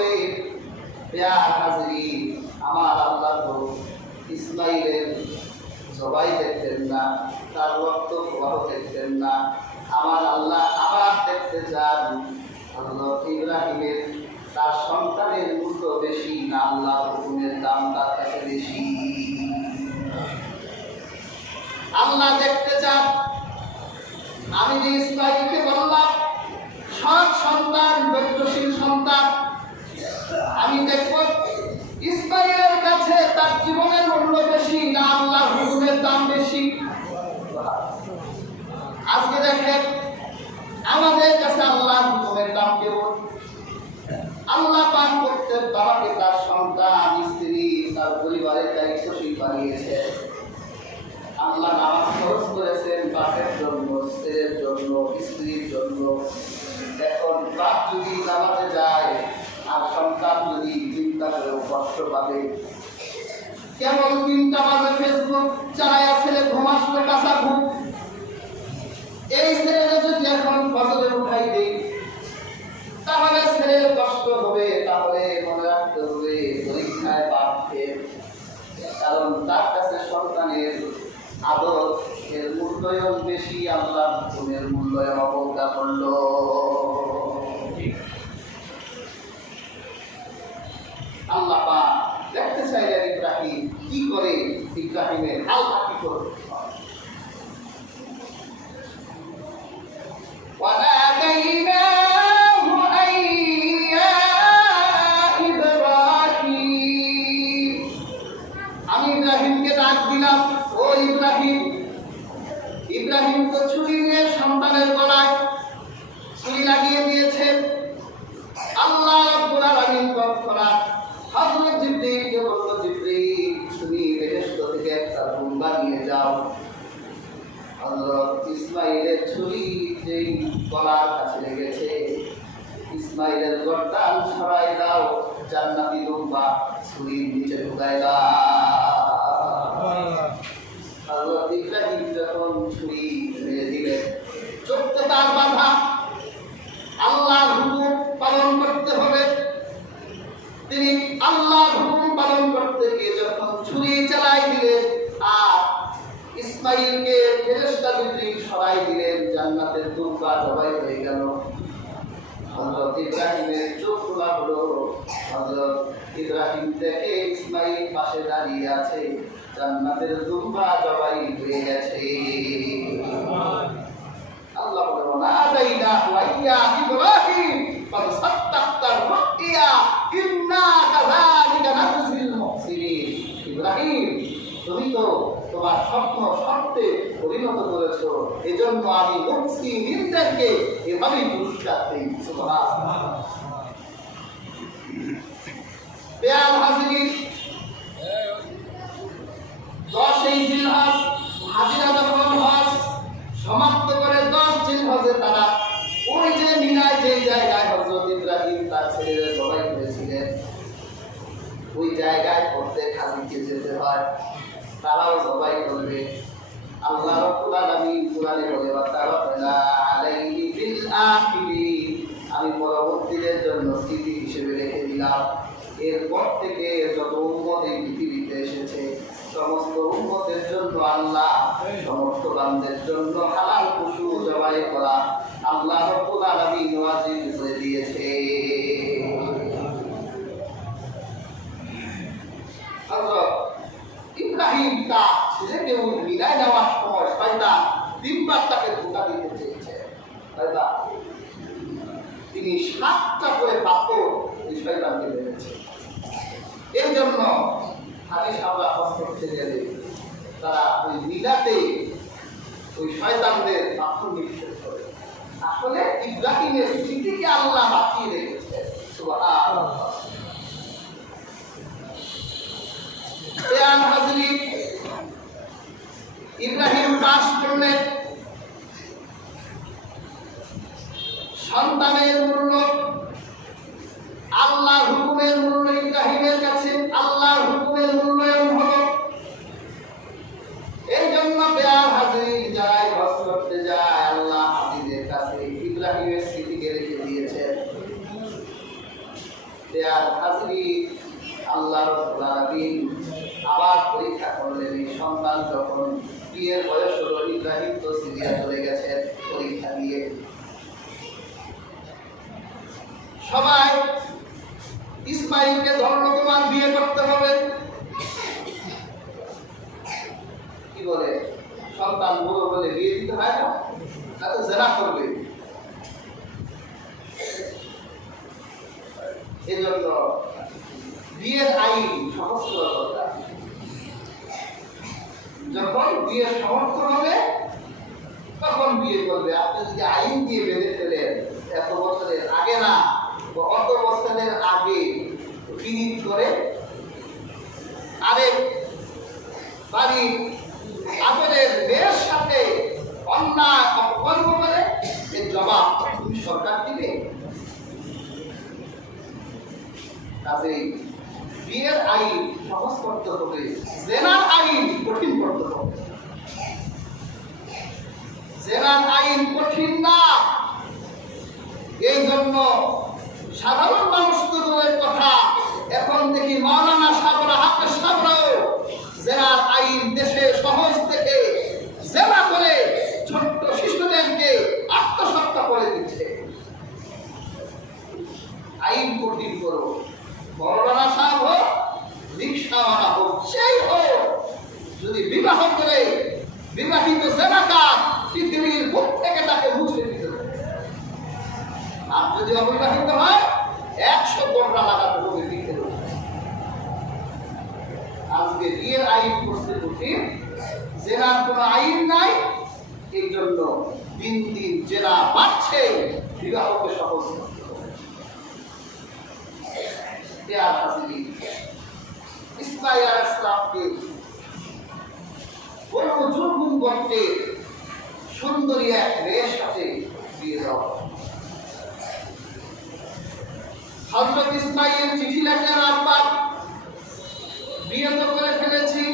হবে। প্রিয় হাজিরিন, আমার আল্লাহ তো ইসমাইলের জবাই দেখতেন না, তার রক্ত প্রবাহ দেখতেন না। আমার আল্লাহ আবার দেখতে চান হযরত ইব্রাহিমের তার সন্তানের মূল্য বেশি না আল্লাহর হুকুমের দাম তার কাছে বেশি। আল্লাহ দেখতে চান আমি যে ইসমাইলকে বললাম সৎ সন্তান, ধৈর্যশীল সন্তান, আমি দেখব ইসমাইলের কাছে তার জীবনের মূল্য বেশি না আল্লাহর হুকুমের দাম বেশি। আজকে দেখেন আমাদের কাছে আল্লাহর হুকুমের দাম কেমন। আল্লাহ পাক প্রত্যেক বাবাকে তার সন্তান, স্ত্রী, তার পরিবারের দায়িত্বশীল বানিয়েছে। আল্লাহ নামাজ ফরজ করেছেন বাপের জন্য, ছেলের জন্য, স্ত্রীর জন্য। এখন বাপ যদি নামাজে যায় আর সন্তান যদি চিন্তা করে কষ্ট পাবে, কেবল 3টা বাজে ফেসবুক চালায়া ছেলে ঘুম আসলে কাঁচা ঘুম, এই ছেলেরা যদি এখন ফজরে উঠাই দেই তাহলে ছেলের কষ্ট হবে। তাহলে মনে রাখতে হবে পরীক্ষায় পাবে, কারণ তার কাছে সন্তানের আদর এর মূল্যায়ন বেশি, আল্লাহর হুকুমের মূল্যায়ন অবজ্ঞা করল। আল্লাহ পাক দেখতে চাইলেন ইব্রাহিম কি করে, ইব্রাহিমের হাল কি করে। আমি ইব্রাহিমকে ডাক দিলাম, ও ইব্রাহিম। ইব্রাহিম তো ছুরি নিয়ে সন্তানের গলায় ছুরি লাগিয়ে দিয়েছে। আল্লাহ রাব্বুল আলামিন তৎক্ষণাৎ হযরত জিবরীলকে বলল, জিবরীল তুমি বেহেশত থেকে একটা রুম বানিয়ে যাও, হযরত ইসমাইলের ছুরি যেই গলার কাছে লেগেছে ইসমাইলের গর্দান সরাই দাও, জান্নাতি লম্বা ছুরির নিচে ঢুকাই দাও। হযরত ইব্রাহিম যখন ছুরি মেরে দিলেন, চোখ তো তার বাঁধা, আল্লাহর হুকুম পালন করতে হবে। তিনি আল্লাহর হুকুম পালন করতে গিয়ে যখন ছুরি চালাই দিলেন আর ইসমাইলকে ফেরেশতা জিবরীল সরাই দিলেন, জান্নাতের দুর্বা জবাই হয়ে গেল। হযরত ইব্রাহিমের চোখ খোলা হলো। হযরত ইব্রাহিম দেখে ইসমাইল পাশে দাঁড়িয়ে আছে, জান্নাতের দুর্বা জবাই হয়ে গেছে। আল্লাহ বলেন, নাদাইনা ওয়াইয়া ইব্রাহিম কদ সাদ্দাকতার রুইয়া ইন্না কাযালিকা নাজজিল মুহসিনিন। ইব্রাহিম, তুমি তো তোমার স্বপ্ন সত্যে পরিণত করেছ, এজন্য আমি মুহসিনদেরকে এভাবেই পুরস্কার দিই। সুবহানাল্লাহ। প্রিয় হাজিরিন, 10 জিলহজ হাজিরা যখন হজ সমাপ্ত করে 10 জিলহজে তারা ওই যে মিনায় যে জায়গায় হযরত ইব্রাহিম তার ছেলেরা জবাই করেছিলেন ওই জায়গায় প্রত্যেক হাজিকে যেতে হয়, তারাও জবাই করবে। আল্লাহ রাব্বুল আলামিন কুরআনে বলে, ওয়াতাওয়াক্কালা আলাইহি ফিল আখিরিন, আমি পরবর্তীদের জন্য স্মৃতি হিসেবে রেখে দিলাম। এরপর থেকে যত উম্মত এই পৃথিবীতে এসেছে সমস্ত উম্মতের জন্য আল্লাহ সমস্ত বান্দাদের জন্য হালাল পশু জবাই করা আল্লাহ রাব্বুল আলামিন ওয়াজিব করে দিয়েছে। হযরত ইব্রাহিম তার ছেলেকে বিদায় নেওয়ার সময় শয়তান 3 বার তাকে ধোঁকা দিতে চেয়েছে। তিনি 7টা করে পাথর শয়তানকে মেরেছে। এই জন্য হাদিস আমরা হজ করতে গেলে তারা ওই মিলাতে ওই শয়তানদের পাথর নিক্ষেপ করে। আসলে ইব্রাহিমের স্মৃতিকে আল্লাহ বাঁচিয়ে রেখেছে। সুবহানাল্লাহ। ইব্রাহিম পাশ করলেন, সন্তানের মূল্য আল্লাহর হুকুমের মূল্য ইব্রাহিমের কাছে আল্লাহর হুকুমের মূল্যায়ন হলো। এই জন্য বেয়ার হাজির যারাই হজ করতে যায় আল্লাহ হাজিদের কাছে ইব্রাহিমের স্মৃতিকে রেখে দিয়েছেন। দেয়ার হাজিরি আল্লাহ রাব্বুল আলামিন আবার পরীক্ষা করলেন। এই সন্তান যখন বিয়ের বয়স হলো, ইব্রাহিম তো সিরিয়া চলে গেছেন পরীক্ষা দিয়ে। সবাই ইসমাইলকে ধরল, তোমার বিয়ে করতে হবে। কি বলে, সন্তান বড় বলে বিয়ে দিতে হয় না, তাতে জেনা করবে। এজন্য বিয়ের আইন সহজ করা দরকার। যখন বিয়ের সমর্থন হবে তখন বিয়ে করবে। আপনি যদি আইন দিয়ে বেঁধে ফেলেন, এত বছরের আগে না, অত বছরের আগে বিনীত করে আরেক বাড়ির আদরের মেয়ের সাথে অন্যায় অকর্ম করে এর জবাব তুমি সরকার দিবে। কাজেই বিয়ের আইন সহজ করতে হবে, জেনার আইন কঠিন করতে হবে। জেনার আইন কঠিন না, এই জন্য সাধারণ মানুষ তো দূরের কথা, এখন দেখি মাওলানা সাহেবরা, হাফেজ সাহেবরাও জেনার আইন দেশে সহজ থেকে জেনা করে ছোট্ট শিশুদেরকে আত্মহত্যা করে দিচ্ছে। আইন কঠিন করো। মাওলানা সাহেব হোক, রিকশাওয়ালা হোক, সেই হোক, যদি বিবাহ করে বিবাহিত জেনাকার পৃথিবীর বুক থেকে তাকে মুছে দিতে হবে। আর যদি অবিবাহিত হয় 100 গোড়া লাগাতে হবে দিতে হবে। আজকে বিয়ের আইন করতে কঠিন, জেনার কোনো আইন নাই। এই জন্য দিন দিন জেনা বাড়ছে, বিবাহকে সহজ করতে হবে। ইসমাইল আলাইহিস সালামকে বড় জুলুম করতে সুন্দরী এক মেয়ের সাথে বিয়ে দেওয়া। হযরত ইসমাইল চিঠি লেখেন, আব্বা বিয়ে তো করে ফেলেছি,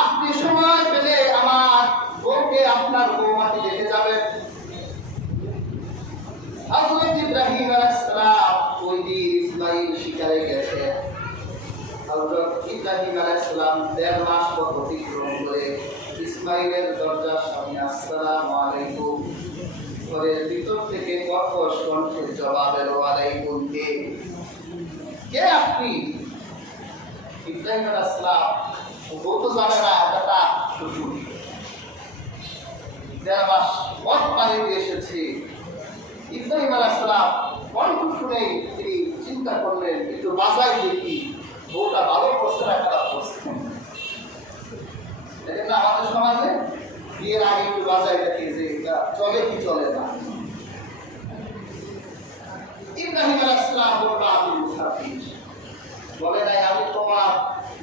আপনি সময় পেলে আমার বউকে আপনার বৌমাটি রেখে যাবেন। হযরত ইব্রাহিম আলাইহিস সালাম ওই দিন ইসমাইল শিকারে গেছে। হযরত ইব্রাহিম আলাইহিস সালাম 1.5 মাস পর অতিক্রম করে ইসমাইলের দরজার সামনে আসসালামু আলাইকুম। ঘরের ভিতর থেকে কর্কশ কণ্ঠের জবাব এলো, ওয়ালাইকুম। কে আপনি? ইব্রাহিম আলাইহিস সালাম ও তো জানে না, এটা শ্বশুর। 1.5 মাস পর পাড়ি দিয়ে এসেছি। ইব্রাহিম আলাইহিস সালাম কণ্ঠ শুনে তিনি চিন্তা করলেন, একটু বাজাই দেখি বউটা ভালো করছে না খারাপ করছে। দেখেন না, আমাদের সমাজে বিয়ের আগে একটু বাজাই দেখি যে এটা চলে কি চলে না। ইব্রাহিম আলাইহিস সালাম বলল, আমি মুসাফির। বলে নাই আমি তোমার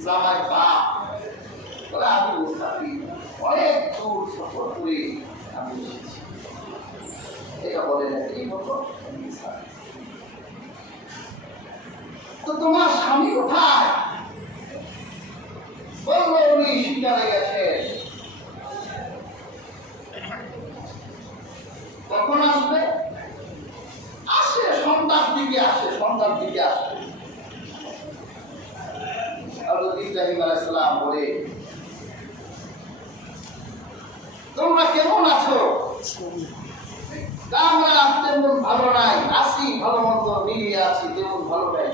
জামাই বাপ, বলে আমি মুসাফির, অনেক দূর সফর করে আমি এসেছি। এটা বলে না, এই বলতো তো তোমার স্বামী কোথায়? বললো উনি শিকারে গেছে। কখন আসবে? আসে সন্ধ্যার দিকে, আসে সন্ধ্যার দিকে আসবে। হযরত ইব্রাহিম আলাইহিস সালাম বলে, তোমরা কেমন আছো? আমরা তেমন ভালো নাই, আছি ভালো মন্দ মিলিয়ে আছি, তেমন ভালো নাই।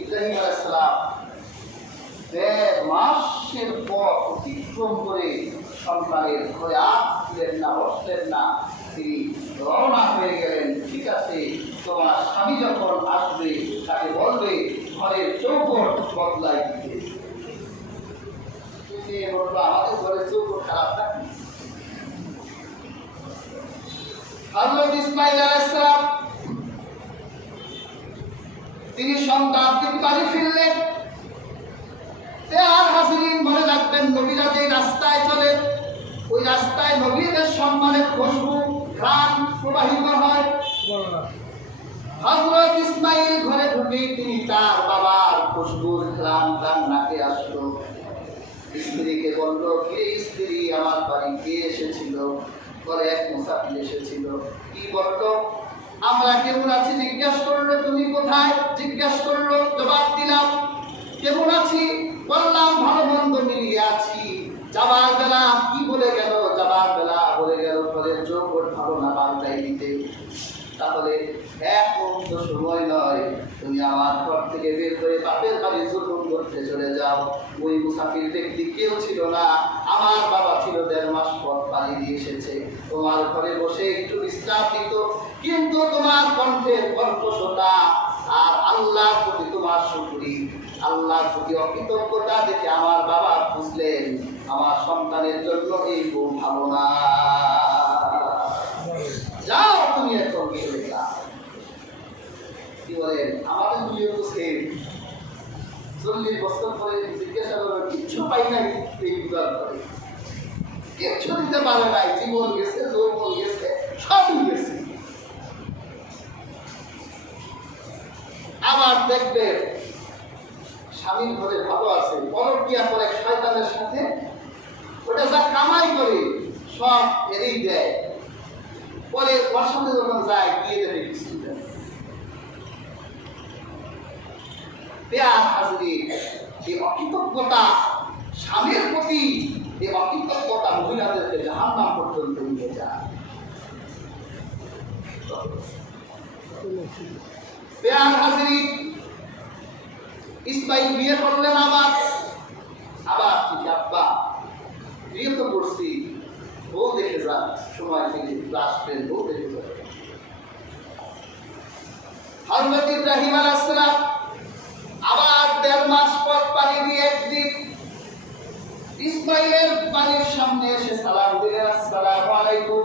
ইব্রাহিম আলাইহিস সালাম 1.5 মাসের পর অতিক্রম করে সন্তানের ঘরে আসলেন না, বসলেন না, তিনি রওনা হয়ে গেলেন। ঠিক আছে, তোমার স্বামী যখন আসবে তাকে বলবে ঘরের চৌকট বদলাই দিতে। বলবো আমাদের ঘরের চৌকট খারাপ থাকে। হযরত ইসমাইল আলাইহিস সালাম তিনি সন্তান থেকে বাড়ি ফিরলেন। আর হাজিরিন মনে রাখবেন, নবীরা যে রাস্তায় চলে ওই রাস্তায় নবীদের সম্মানের খুশবু ঘ্রাণ প্রবাহিত হয়। হযরত ইসমাইল ঘরে ঢুকে তিনি তার বাবার খুশবুর ঘ্রাণ তার নাকে আসলো। স্ত্রীকে বলল, কে স্ত্রী, আমার বাড়ি কে এসেছিল? ঘরে এক মুসাফির এসেছিল। কি বলল? আমরা কেমন আছি জিজ্ঞাসা করলো, তুমি কোথায় জিজ্ঞাসা করলো, জবাব দিলাম কেমন আছি, বললাম ভালো মন্দ মিলিয়ে আছি। যাবার বেলা কি বলে গেল, যাবার বেলা বলে গেল ঘরের চৌকট ভালো না পাল্টাই দিতে। তাহলে এক মুহূর্ত সময় নয়, তুমি আমার ঘর থেকে বের করে বাপের বাড়ি জুলুম করতে চলে যাও। ওই মুসাফির ব্যক্তি কেউ ছিল না, আমার বাবা ছিল 1.5 মাস পথ পাড়ি দিয়ে এসেছে, তোমার ঘরে বসে একটু বিশ্রাম নিত, কিন্তু তোমার কণ্ঠের কণ্ঠস্বরতা আর আল্লাহর প্রতি তোমার শুকরি, আল্লাহর প্রতি অকৃতজ্ঞতা দেখে আমার বাবা বুঝলেন আমার সন্তানের জন্য এই বউ ভালো না। যাও তুমি এখন চলে যাও। কি বলেন, আমাদের দুনিয়া তো সেম। 40 বছর পরে জিজ্ঞাসা করবে, কিচ্ছু পাই নাই এই গুলার পরে, কিচ্ছু দিতে পারে নাই, জীবন গেছে, যৌবন গেছে, সবই গেছে। আবার দেখবেন স্বামীর ঘরে ভালো আছে, পরকিয়া করে শয়তানের সাথে, ওটা যা কামাই করে সব এড়িয়ে দেয়, পরে ওর সাথে যখন যায় গিয়ে দেখে কিছু দেয়। পেয়ার হাজিরি, এই অকৃতজ্ঞতা স্বামীর প্রতি, এই অকৃতজ্ঞতা মহিলাদেরকে জাহান্নাম পর্যন্ত নিয়ে যায়। পেয়ার হাজিরি, ইসমাইল বিয়ে করলেন আবার ঠিক আব্বা বিয়ে তো করছি, বউ দেখে যান, সময় থেকে আসবেন, বউ দেখে যান। হযরত ইব্রাহিম আলাইহিস সালাম আবার 1.5 মাস পথ পাড়ি দিয়ে একদিন ইসমাইলের বাড়ির সামনে এসে সালাম দিলেন, আসসালামু আলাইকুম।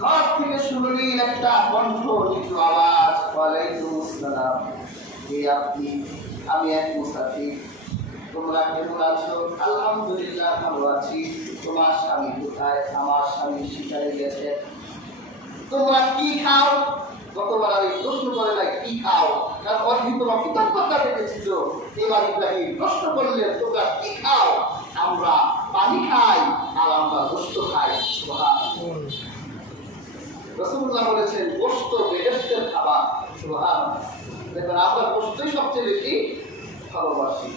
ঘর থেকে শুনলেন একটা কণ্ঠ নিচু আওয়াজ, ওয়ালাইকুম আসসালাম। আপনি? আমি এক মুসাফির, তোমরা কেমন আছো? আলহামদুলিল্লাহ ভালো আছি। তোমার স্বামী কোথায়? আমার স্বামী শিকারে গেছে। তোমরা কি খাও? গতবার আমি প্রশ্ন করে না কি খাও, কারণ ওর ভিতরে অকৃতজ্ঞতা দেখেছিল। এবার ইব্রাহিম প্রশ্ন করলেন, তোমরা কি খাও? আমরা পানি খাই আর আমরা গোশত খাই। সুবহানাল্লাহ। রাসূলুল্লাহ বলেছেন গোশত বেহেশতের খাবার। সুবহানাল্লাহ। দেখবেন আমরা গোশতই সবচেয়ে বেশি ভালোবাসি,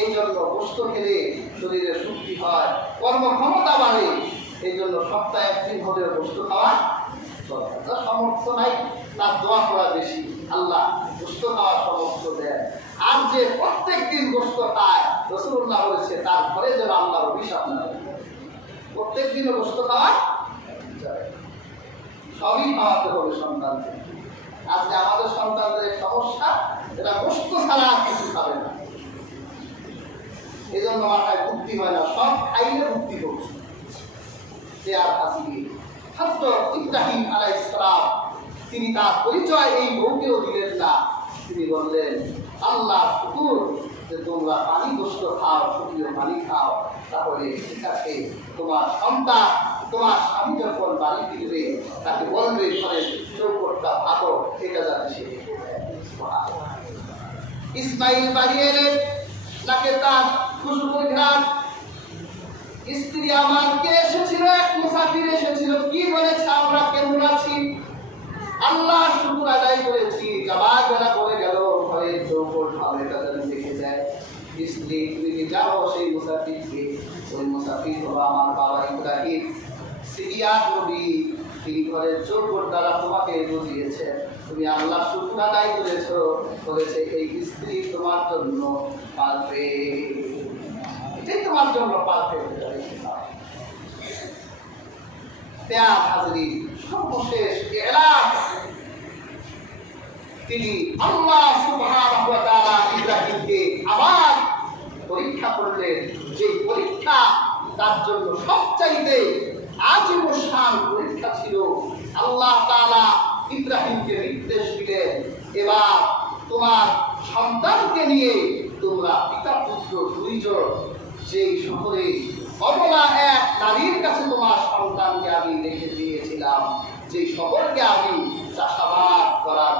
এই জন্য গোশত খেলে শরীরে শক্তি হয়, কর্মক্ষমতা বাড়ে। এই জন্য সপ্তাহে 1 দিন হলেও গোশত খাওয়া দরকার। যার সামর্থ্য নাই তার দোয়া করা বেশি, আল্লাহ গোশত খাওয়ার সামর্থ্য দেয়। আর যে প্রত্যেক দিন গোশত খায়, রাসূলুল্লাহ বলেছে তার ঘরে যেন আল্লাহর অভিশাপ না হয়। প্রত্যেক দিনও গোশত খাওয়া যায়, সবই খাওয়াতে হবে সন্তানকে। আজকে আমাদের সন্তানদের সমস্যা, এরা গোশত ছাড়া কিছু খাবে না, এই জন্য মাথায় বুদ্ধি হয় না, সব খাইলে বুদ্ধি করছে। হযরত ইব্রাহিম আলাইহিস সালাম তিনি তার পরিচয় এই বউকেও দিলেন না। তিনি বললেন, আল্লাহ শুকর যে তোমরা পানি গোশত খাও, শুকনো পানি খাও, তাহলে ঠিক আছে, তোমার সন্তান, তোমার স্বামী যখন বাড়ি ফিরবে তাকে বলবে ঘরের চৌকটটা ভালো, এটা যাতে সে। ইসমাইল বাড়ি এলেন, তাকে তার খুশবুর ঘ্রাণ, স্ত্রী আমার কে এসেছিল, এক মুসাফির এসেছিল, কি বলেছে আমরা কেমন আছি, আল্লাহ শুকর আদায় করেছি। যাবার বেলা বলে গেল ঘরের চৌকট ভালো, এটা যেন দেখে যায়। স্ত্রী, তুমি যাও সেই মুসাফিরকে, ওই মুসাফির হলো আমার বাবা ইব্রাহিম, সিরিয়ার নবী, তিনি ঘরের চৌকট দ্বারা তোমাকে বুঝিয়েছে, তুমি আল্লাহ শুকর আদায় করেছো, বলেছে এই স্ত্রী তোমার জন্য পারফেক্ট, এটাই তোমার জন্য পারফেক্ট। প্যার হাজরি, সর্বশেষ এলান, তিনি আল্লাহ সুবহানাহু ওয়া তাআলা ইব্রাহিমকে আবার পরীক্ষা করলেন, যে পরীক্ষা তার জন্য সবচাইতে আজীবন পরীক্ষা ছিল। আল্লাহ তাআলা ইব্রাহিমকে নির্দেশ দিলেন, এবার তোমার সন্তানকে নিয়ে তোমরা পিতা পুত্র 2 জন সেই শহরে অবলা এক নারীর কাছে তোমার সন্তানকে আমি রেখে দিয়েছিলাম, যে শহরকে আমি চাষাবাদ করার